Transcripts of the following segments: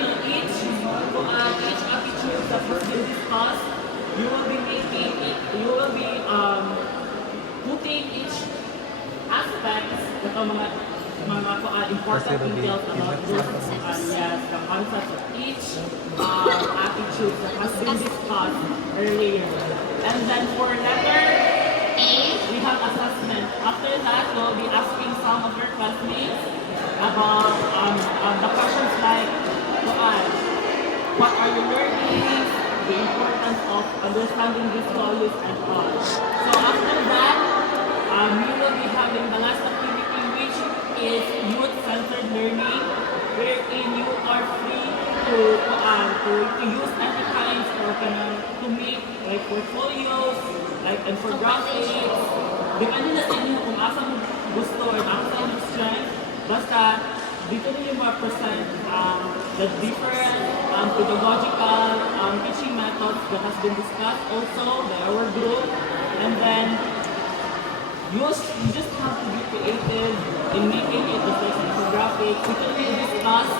each attitude that has been discussed, you will be making it, you will be putting each aspects ito mga important details about those yes, the concepts of each attitude that has been discussed earlier. And then for letter A, we have assessment. After that, we'll be asking some of your classmates about the questions like what are your learnings, the importance of understanding these values and all. So after that, we will be having the last activity, which is youth-centered learning, wherein you are free to use any kinds or to make like portfolios, like infographics. Depende na sa inyo kung asa mo gusto or asa mo strength. Basta dito niyo ma-present the different pedagogical teaching methods that has been discussed also by our group. And then you just have to be creative in making it just like infographic. We can discuss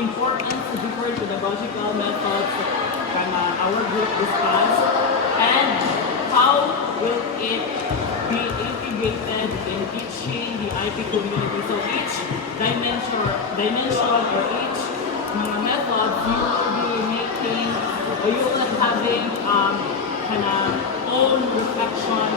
importance of different pedagogical methods that our group discussed and how will it be integrated in teaching the IP community. So each dimension or each mga method you will be making or you will having own reflection